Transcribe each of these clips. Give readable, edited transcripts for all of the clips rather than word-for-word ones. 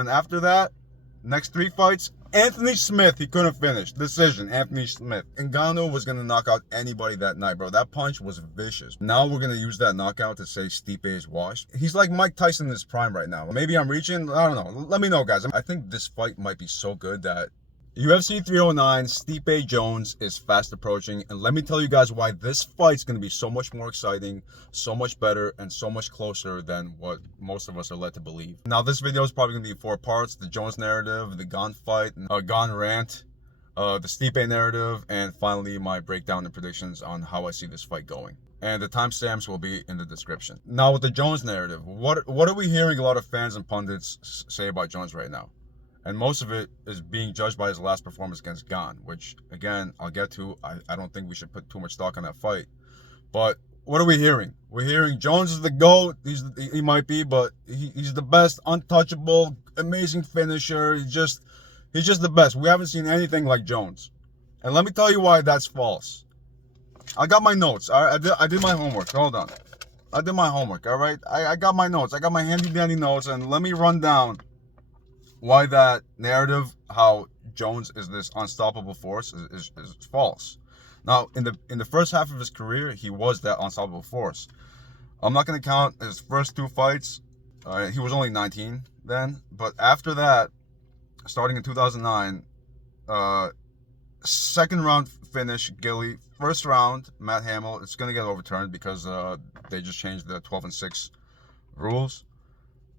And after that, next 3 fights, Anthony Smith, he couldn't finish. Decision, Anthony Smith. Ngannou was going to knock out anybody that night, bro. That punch was vicious. Now we're going to use that knockout to say Stipe is washed. He's like Mike Tyson in his prime right now. Maybe I'm reaching. I don't know. Let me know, guys. I think this fight might be so good that UFC 309, Stipe Jones is fast approaching. And let me tell you guys why this fight's going to be so much more exciting, so much better, and so much closer than what most of us are led to believe. Now, this video is probably going to be 4 parts. The Jones narrative, the Gane fight, Gane rant, the Stipe narrative, and finally my breakdown and predictions on how I see this fight going. And the timestamps will be in the description. Now, with the Jones narrative, what are we hearing a lot of fans and pundits say about Jones right now? And most of it is being judged by his last performance against Gane, which, again, I'll get to. I don't think we should put too much stock on that fight. But what are we hearing? We're hearing Jones is the GOAT. He might be, but he's the best, untouchable, amazing finisher. He's just the best. We haven't seen anything like Jones. And let me tell you why that's false. I got my notes. I did my homework. Hold on. I did my homework, all right? I got my notes. I got my handy-dandy notes, and let me run down why that narrative, how Jones is this unstoppable force, is false. Now, in the first half of his career, he was that unstoppable force. I'm not going to count his first 2 fights. He was only 19 then. But after that, starting in 2009, second round finish, Gilly. First round, Matt Hamill. It's going to get overturned because they just changed the 12-6 rules.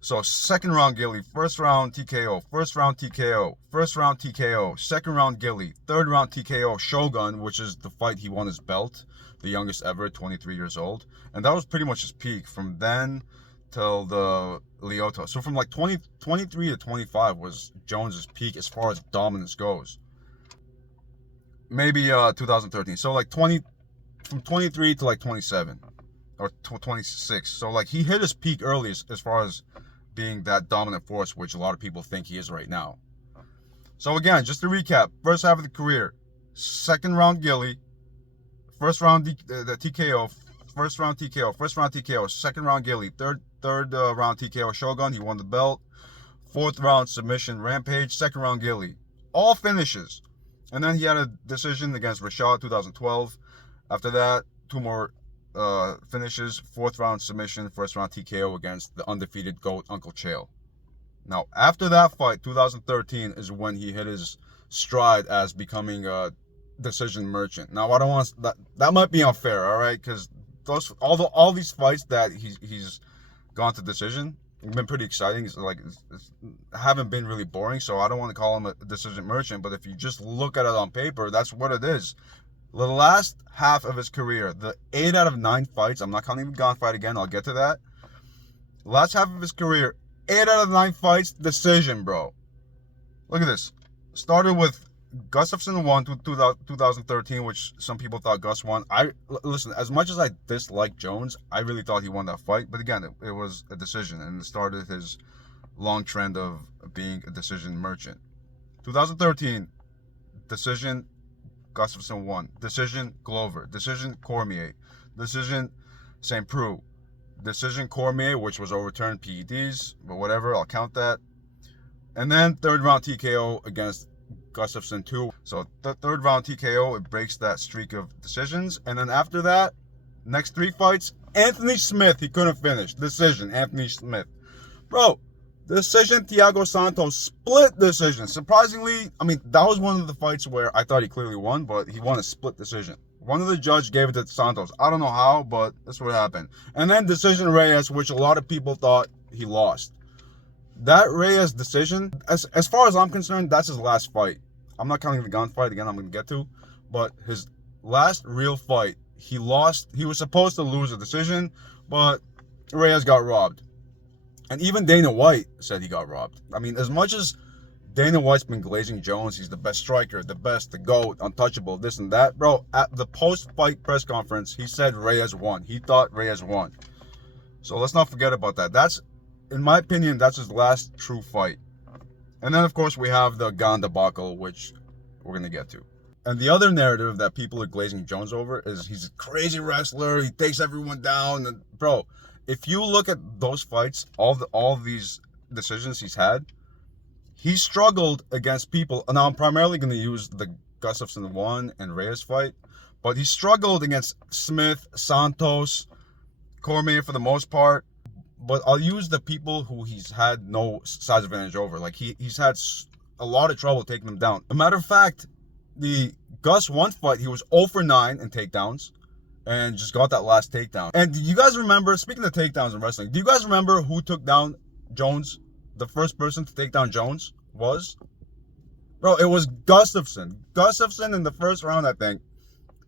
So second round Gilly, first round TKO, first round TKO, first round TKO, second round Gilly, third round TKO, Shogun, which is the fight he won his belt, the youngest ever, 23 years old. And that was pretty much his peak from then till the Lyoto. So from like 23 to 25 was Jones's peak as far as dominance goes. Maybe 2013. So like from 23 to like 27 or 26. So like he hit his peak early as far as being that dominant force, which a lot of people think he is right now. So again, just to recap, first half of the career, second round Gilly, first round the TKO, first round TKO, second round Gilly, third round TKO Shogun, he won the belt, fourth round submission Rampage, second round Gilly, all finishes. And then he had a decision against Rashad 2012. After that, 2 more finishes, fourth round submission, first round TKO against the undefeated GOAT Uncle Chael. Now, after that fight, 2013 is when he hit his stride as becoming a decision merchant. Now, I don't want that might be unfair, all right, because all these fights that he's gone to decision have been pretty exciting. It's haven't been really boring, so I don't want to call him a decision merchant. But if you just look at it on paper, that's what it is. The last half of his career, the 8 out of 9 fights, I'm not counting the Gane fight again, I'll get to that. Last half of his career, 8 out of 9 fights, decision, bro. Look at this. Started with Gustafsson won 2013, which some people thought Gus won. Listen, as much as I dislike Jones, I really thought he won that fight. But again, it was a decision, and it started his long trend of being a decision merchant. 2013, decision, Gustafsson won. Decision, Glover. Decision, Cormier. Decision, St. Preux. Decision, Cormier, which was overturned PEDs, but whatever, I'll count that. And then third round TKO against Gustafsson 2. So the third round TKO, it breaks that streak of decisions. And then after that, next 3 fights, Anthony Smith, he couldn't finish. Decision, Anthony Smith. Bro, decision, Thiago Santos, split decision. Surprisingly, I mean, that was one of the fights where I thought he clearly won, but he won a split decision. One of the judges gave it to Santos. I don't know how, but that's what happened. And then decision Reyes, which a lot of people thought he lost. That Reyes decision, as far as I'm concerned, that's his last fight. I'm not counting the Gane fight, again, I'm going to get to. But his last real fight, he lost. He was supposed to lose a decision, but Reyes got robbed. And even Dana White said he got robbed. I mean, as much as Dana White's been glazing Jones, he's the best striker, the best, the GOAT, untouchable, this and that. Bro, at the post-fight press conference, he said Reyes won. He thought Reyes won. So let's not forget about that. That's, in my opinion, that's his last true fight. And then, of course, we have the Gane debacle, which we're going to get to. And the other narrative that people are glazing Jones over is he's a crazy wrestler. He takes everyone down. And, bro, if you look at those fights, all these decisions he's had, he struggled against people. Now, I'm primarily going to use the Gustafsson 1 and Reyes fight, but he struggled against Smith, Santos, Cormier for the most part. But I'll use the people who he's had no size advantage over. Like, he's had a lot of trouble taking them down. A matter of fact, the Gus 1 fight, he was 0 for 9 in takedowns and just got that last takedown. And do you guys remember, speaking of takedowns in wrestling, do you guys remember who took down Jones? The first person to take down Jones was? Bro, it was Gustafsson. Gustafsson in the first round, I think,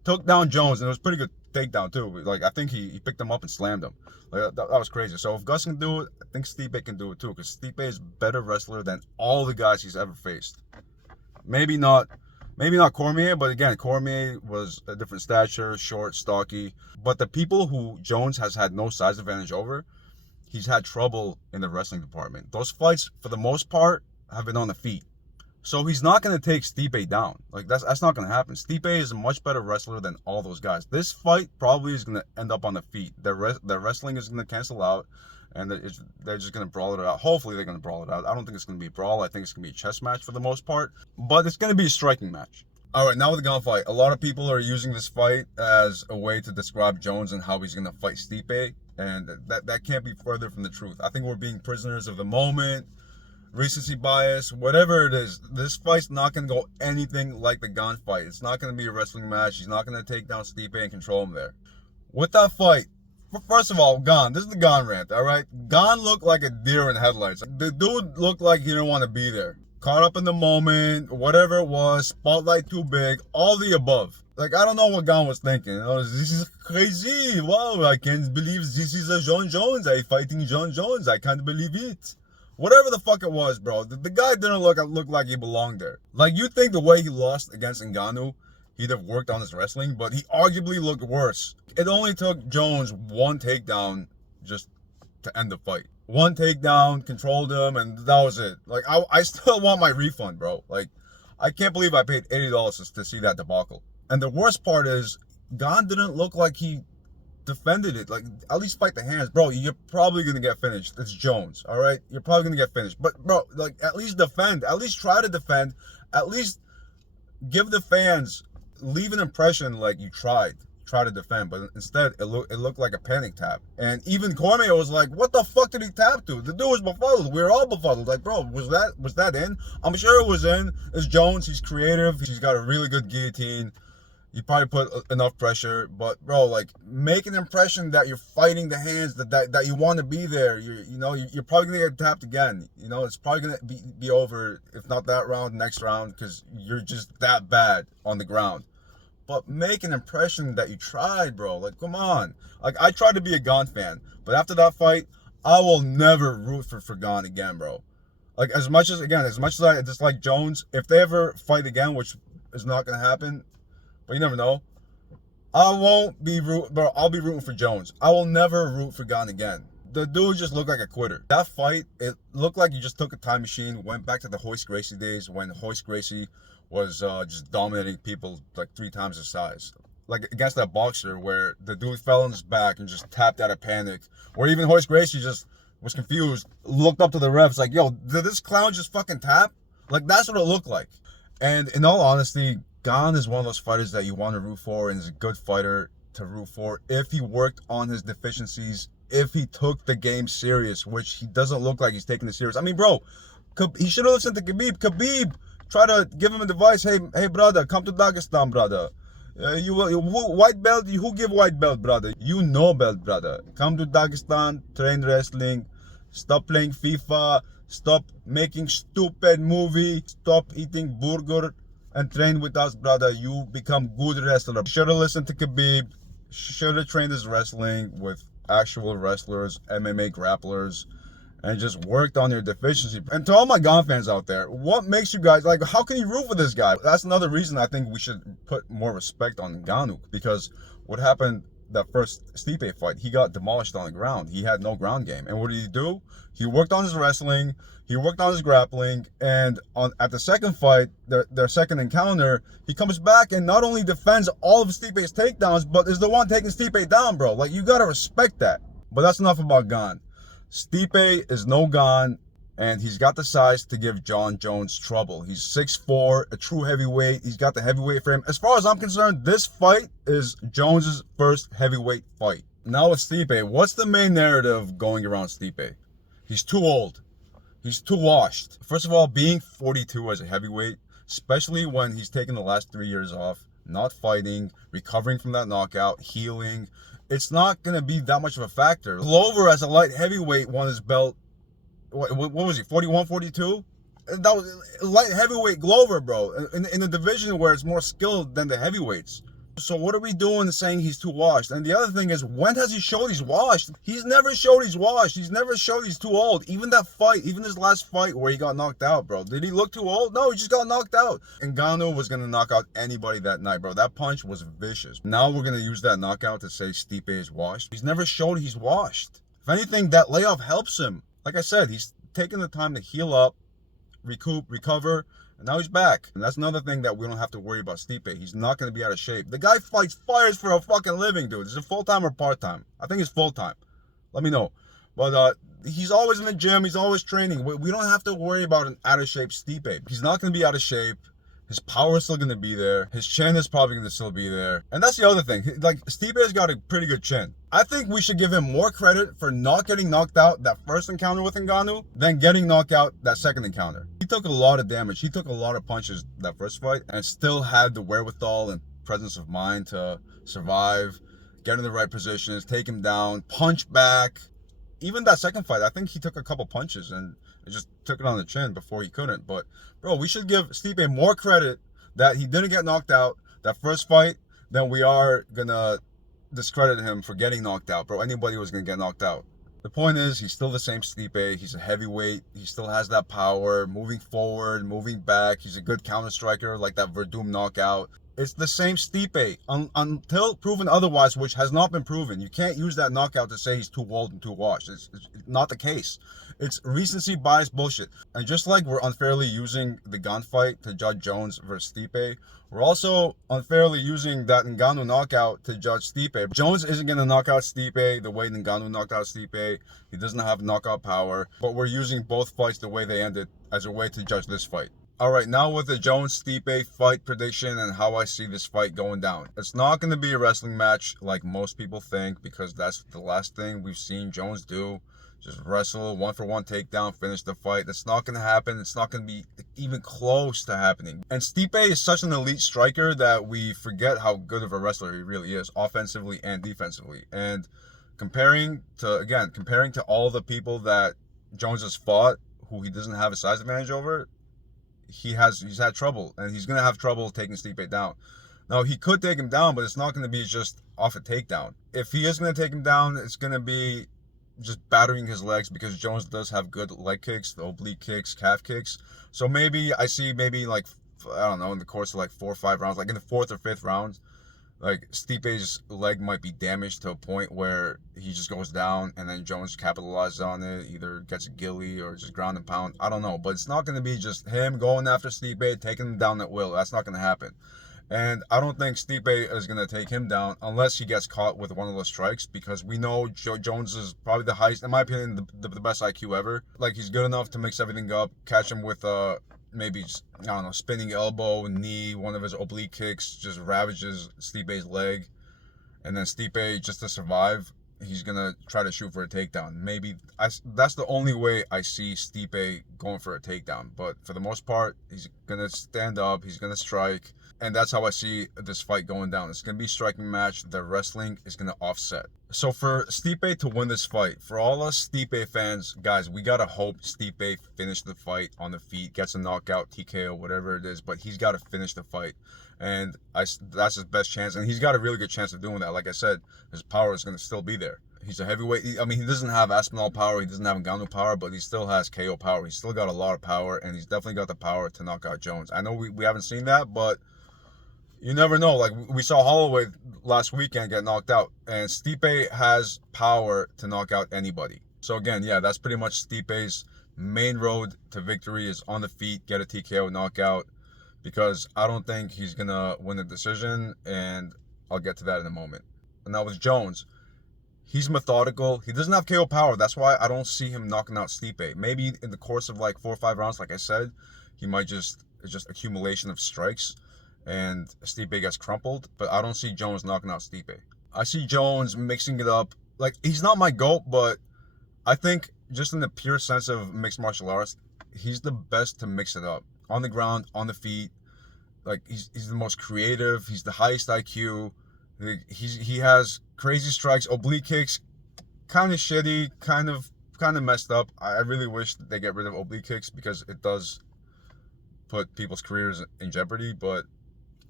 took down Jones, and it was a pretty good takedown too. Like, I think he picked him up and slammed him. Like, that was crazy. So if Gus can do it, I think Stipe can do it too, because Stipe is a better wrestler than all the guys he's ever faced. Maybe not Cormier, but again, Cormier was a different stature, short, stocky. But the people who Jones has had no size advantage over, he's had trouble in the wrestling department. Those fights, for the most part, have been on the feet. So he's not going to take Stipe down. Like, that's not going to happen. Stipe is a much better wrestler than all those guys. This fight probably is going to end up on the feet. Their wrestling is going to cancel out, and they're just going to brawl it out. Hopefully they're going to brawl it out. I don't think it's going to be a brawl. I think it's going to be a chess match for the most part. But it's going to be a striking match. All right, now with the Gane fight. A lot of people are using this fight as a way to describe Jones and how he's going to fight Stipe. And that can't be further from the truth. I think we're being prisoners of the moment. Recency bias, whatever it is, this fight's not going to go anything like the Gane fight. It's not going to be a wrestling match. He's not going to take down Stipe and control him there. With that fight, first of all, Gane, this is the Gane rant, all right? Gane looked like a deer in headlights. The dude looked like he didn't want to be there. Caught up in the moment, whatever it was, spotlight too big, all the above. Like, I don't know what Gane was thinking. You know, this is crazy. Wow, I can't believe this is a Jon Jones. I'm fighting Jon Jones. I can't believe it. Whatever the fuck it was, bro. The guy didn't look like he belonged there. Like, you think the way he lost against Ngannou, he'd have worked on his wrestling, but he arguably looked worse. It only took Jones one takedown just to end the fight. One takedown, controlled him, and that was it. Like, I still want my refund, bro. Like, I can't believe I paid $80 to see that debacle. And the worst part is, Gane didn't look like he defended it. Like, at least fight the hands, bro. You're probably gonna get finished. It's Jones, all right? You're probably gonna get finished, but bro, like, at least defend. At least try to defend. At least give the fans, leave an impression like you try to defend. But instead, it looked like a panic tap. And even Cormier was like, "What the fuck did he tap to?" The dude was befuddled. We were all befuddled. Like, bro, was that in? I'm sure it was in. It's Jones. He's creative. He's got a really good guillotine. You probably put enough pressure, but bro, like, make an impression that you're fighting the hands, that you want to be there. You're probably gonna get tapped again. You know, it's probably gonna be over, if not that round, next round, because you're just that bad on the ground. But make an impression that you tried, bro. Like, come on. Like, I tried to be a Gane fan, but after that fight, I will never root for Gane again, bro. Like, as much as I dislike Jones, if they ever fight again, which is not gonna happen, but you never know, I'll be rooting for Jones. I will never root for Gane again. The dude just looked like a quitter. That fight, it looked like you just took a time machine, went back to the Royce Gracie days when Royce Gracie was just dominating people like 3 times his size. Like, against that boxer where the dude fell on his back and just tapped out of panic. Or even Royce Gracie just was confused, looked up to the refs like, yo, did this clown just fucking tap? Like, that's what it looked like. And in all honesty, Gane is one of those fighters that you want to root for, and is a good fighter to root for if he worked on his deficiencies, if he took the game serious, which he doesn't look like he's taking it serious. I mean, bro, he should have listened to Khabib. Khabib tried to give him advice. Hey, brother, come to Dagestan, brother. White belt, who give white belt, brother? You know belt, brother. Come to Dagestan, train wrestling, stop playing FIFA, stop making stupid movie, stop eating burger, and train with us, brother. You become good wrestler. Should have listened to Khabib. Should have trained his wrestling with actual wrestlers, MMA grapplers, and just worked on your deficiency. And to all my Gane fans out there, what makes you guys, like, how can you root for this guy? That's another reason I think we should put more respect on Ngannou, because what happened that first Stipe fight, he got demolished on the ground. He had no ground game. And what did he do? He worked on his wrestling, he worked on his grappling, and at the second fight, their second encounter, he comes back and not only defends all of Stipe's takedowns, but is the one taking Stipe down, bro. Like, you gotta respect that. But that's enough about Gane. Stipe is no Gane. And he's got the size to give Jon Jones trouble. He's 6'4", a true heavyweight. He's got the heavyweight frame. As far as I'm concerned, this fight is Jones's first heavyweight fight. Now with Stipe, what's the main narrative going around Stipe? He's too old. He's too washed. First of all, being 42 as a heavyweight, especially when he's taken the last 3 years off, not fighting, recovering from that knockout, healing, it's not going to be that much of a factor. Glover as a light heavyweight won his belt, what was he, 41, 42? That was light heavyweight Glover, bro, in a division where it's more skilled than the heavyweights. So what are we doing saying he's too washed? And the other thing is, when has he showed he's washed? He's never showed he's washed. He's never showed he's too old. Even that fight, even his last fight where he got knocked out, bro. Did he look too old? No, he just got knocked out. And Ngannou was going to knock out anybody that night, bro. That punch was vicious. Now we're going to use that knockout to say Stipe is washed. He's never showed he's washed. If anything, that layoff helps him. Like I said, he's taking the time to heal up, recoup, recover, and now he's back. And that's another thing that we don't have to worry about Stipe. He's not going to be out of shape. The guy fights fires for a fucking living, dude. Is it full-time or part-time? I think it's full-time. Let me know. But he's always in the gym. He's always training. We don't have to worry about an out-of-shape Stipe. He's not going to be out of shape. His power is still going to be there. His chin is probably going to still be there. And that's the other thing. Like, Stipe's got a pretty good chin. I think we should give him more credit for not getting knocked out that first encounter with Ngannou than getting knocked out that second encounter. He took a lot of damage. He took a lot of punches that first fight and still had the wherewithal and presence of mind to survive, get in the right positions, take him down, punch back. Even that second fight, I think he took a couple punches and it just took it on the chin before he couldn't. But, bro, we should give Stipe more credit that he didn't get knocked out that first fight than we are going to discredit him for getting knocked out. Bro, anybody was going to get knocked out. The point is, he's still the same Stipe. He's a heavyweight. He still has that power, moving forward, moving back. He's a good counter striker, like that Verdum knockout. It's the same Stipe until proven otherwise, which has not been proven. You can't use that knockout to say he's too old and too washed. It's not the case. It's recency bias bullshit. And just like we're unfairly using the Gane fight to judge Jones versus Stipe, we're also unfairly using that Ngannou knockout to judge Stipe. Jones isn't going to knock out Stipe the way Ngannou knocked out Stipe. He doesn't have knockout power. But we're using both fights the way they ended as a way to judge this fight. Alright, now with the Jones-Stipe fight prediction and how I see this fight going down. It's not going to be a wrestling match like most people think, because that's the last thing we've seen Jones do. Just wrestle, one-for-one takedown, finish the fight. That's not going to happen. It's not going to be even close to happening. And Stipe is such an elite striker that we forget how good of a wrestler he really is, offensively and defensively. And comparing to all the people that Jones has fought, who he doesn't have a size advantage over, he's had trouble, and he's going to have trouble taking Stipe down. Now, he could take him down, but it's not going to be just off a takedown. If he is going to take him down, it's going to be just battering his legs, because Jones does have good leg kicks, the oblique kicks, calf kicks. So maybe I see like, I don't know, in the course of like 4 or 5 rounds, like in the 4th or 5th round, like Stipe's leg might be damaged to a point where he just goes down and then Jones capitalizes on it, either gets a gilly or just ground and pound. I don't know, but it's not going to be just him going after Stipe, taking him down at will. That's not going to happen. And I don't think Stipe is going to take him down unless he gets caught with one of those strikes, because we know Jones is probably the highest, in my opinion, the best IQ ever. Like, he's good enough to mix everything up, catch him with maybe, I don't know, spinning elbow, knee, one of his oblique kicks, just ravages Stipe's leg. And then Stipe, just to survive, he's going to try to shoot for a takedown. Maybe that's the only way I see Stipe going for a takedown. But for the most part, he's going to stand up, he's going to strike. And that's how I see this fight going down. It's going to be a striking match. The wrestling is going to offset. So for Stipe to win this fight, for all us Stipe fans, guys, we got to hope Stipe finishes the fight on the feet, gets a knockout, TKO, whatever it is. But he's got to finish the fight. And that's his best chance. And he's got a really good chance of doing that. Like I said, his power is going to still be there. He's a heavyweight. I mean, he doesn't have Aspinall power. He doesn't have Ngannou power, but he still has KO power. He's still got a lot of power. And he's definitely got the power to knock out Jones. I know we haven't seen that, but you never know. Like, we saw Holloway last weekend get knocked out, and Stipe has power to knock out anybody. So again, yeah, that's pretty much Stipe's main road to victory, is on the feet, get a TKO knockout, because I don't think he's gonna win the decision, and I'll get to that in a moment. And now with Jones, He's methodical. He doesn't have KO power. That's why I don't see him knocking out Stipe. Maybe in the course of like 4 or 5 rounds, like I said, he might just, it's just accumulation of strikes and Stipe gets crumpled. But I don't see Jones knocking out Stipe. I see Jones mixing it up. Like, he's not my GOAT, but I think just in the pure sense of mixed martial arts, he's the best to mix it up. On the ground, on the feet. Like, he's the most creative. He's the highest IQ. He has crazy strikes, oblique kicks, kind of shitty, kind of messed up. I really wish that they get rid of oblique kicks because it does put people's careers in jeopardy, but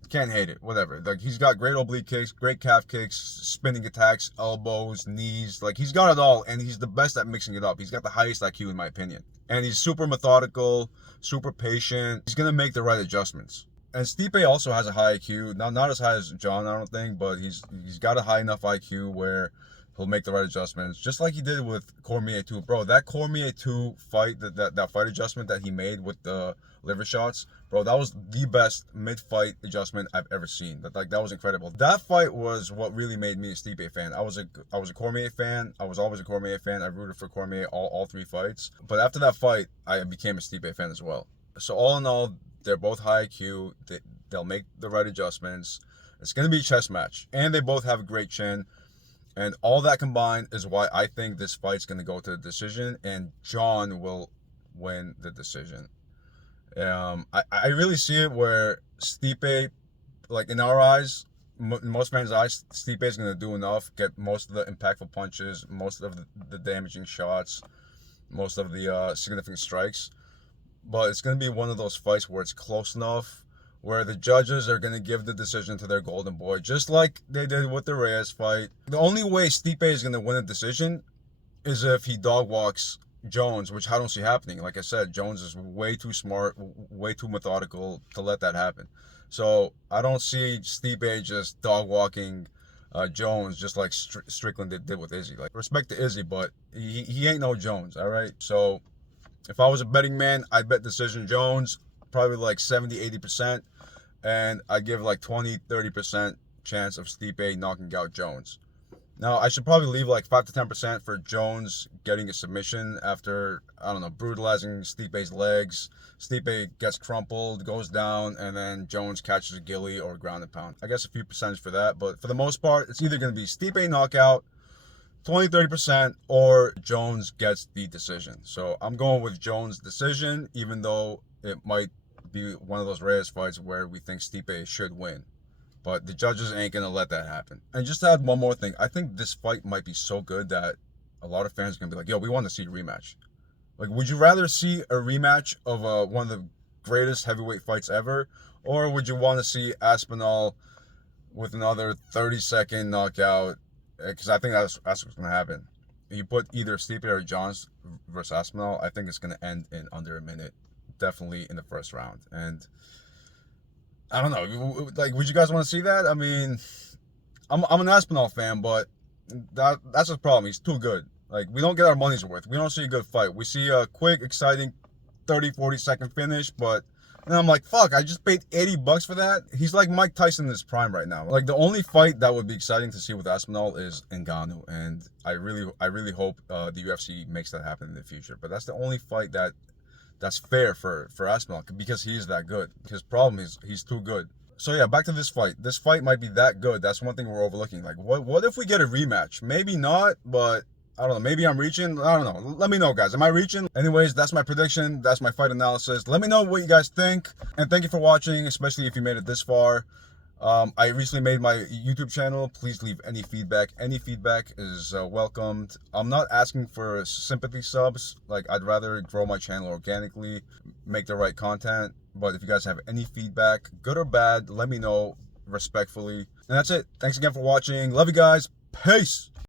can't hate it. Whatever. Like, he's got great oblique kicks, great calf kicks, spinning attacks, elbows, knees. Like, he's got it all, and he's the best at mixing it up. He's got the highest IQ in my opinion. And he's super methodical, super patient. He's going to make the right adjustments. And Stipe also has a high IQ, not as high as Jon, I don't think, but he's got a high enough IQ where he'll make the right adjustments, just like he did with Cormier 2. Bro, that Cormier 2 fight, that fight adjustment that he made with the liver shots, bro, that was the best mid-fight adjustment I've ever seen. That was incredible. That fight was what really made me a Stipe fan. I was a Cormier fan. I was always a Cormier fan. I rooted for Cormier all 3 fights. But after that fight, I became a Stipe fan as well. So all in all, they're both high IQ. They'll make the right adjustments. It's going to be a chess match. And they both have a great chin. And all that combined is why I think this fight's going to go to the decision. And Jon will win the decision. I really see it where Stipe, like in our eyes, most fans' eyes, Stipe is going to do enough, get most of the impactful punches, most of the damaging shots, most of the significant strikes. But it's going to be one of those fights where it's close enough, where the judges are going to give the decision to their golden boy, just like they did with the Reyes fight. The only way Stipe is going to win a decision is if he dog walks Jones, which I don't see happening. Like I said, Jones is way too smart, way too methodical to let that happen. So I don't see Stipe just dog walking Jones just like Strickland did with Izzy. Like, respect to Izzy, but he ain't no Jones, all right? So if I was a betting man, I'd bet decision Jones, probably like 70-80%, and I'd give like 20-30% chance of Stipe knocking out Jones. Now, I should probably leave like 5-10% for Jones getting a submission after, I don't know, brutalizing Stipe's legs. Stipe gets crumpled, goes down, and then Jones catches a gilly or ground and pound. I guess a few percentage for that, but for the most part, it's either going to be Stipe knockout, 20-30%, or Jones gets the decision. So I'm going with Jones' decision, even though it might be one of those Reyes fights where we think Stipe should win. But the judges ain't going to let that happen. And just to add one more thing, I think this fight might be so good that a lot of fans are going to be like, yo, we want to see a rematch. Like, would you rather see a rematch of one of the greatest heavyweight fights ever? Or would you want to see Aspinall with another 30-second knockout? Because I think that's what's going to happen. You put either Stipe or Jones versus Aspinall, I think it's going to end in under a minute. Definitely in the first round. And I don't know. Like, would you guys want to see that? I mean, I'm an Aspinall fan, but that's the problem. He's too good. Like, we don't get our money's worth. We don't see a good fight. We see a quick, exciting 30-40 second finish, but and I'm like, fuck, I just paid $80 for that? He's like Mike Tyson in his prime right now. Like, the only fight that would be exciting to see with Aspinall is Ngannou, and I really hope the UFC makes that happen in the future. But that's the only fight that's fair for Aspinall, because he is that good. His problem is he's too good. So yeah, back to this fight. This fight might be that good. That's one thing we're overlooking. Like, what if we get a rematch? Maybe not, but I don't know. Maybe I'm reaching. I don't know. Let me know, guys. Am I reaching? Anyways, that's my prediction. That's my fight analysis. Let me know what you guys think. And thank you for watching, especially if you made it this far. I recently made my YouTube channel. Please leave any feedback. Any feedback is welcomed. I'm not asking for sympathy subs. Like, I'd rather grow my channel organically, make the right content. But if you guys have any feedback, good or bad, let me know respectfully. And that's it. Thanks again for watching. Love you guys. Peace.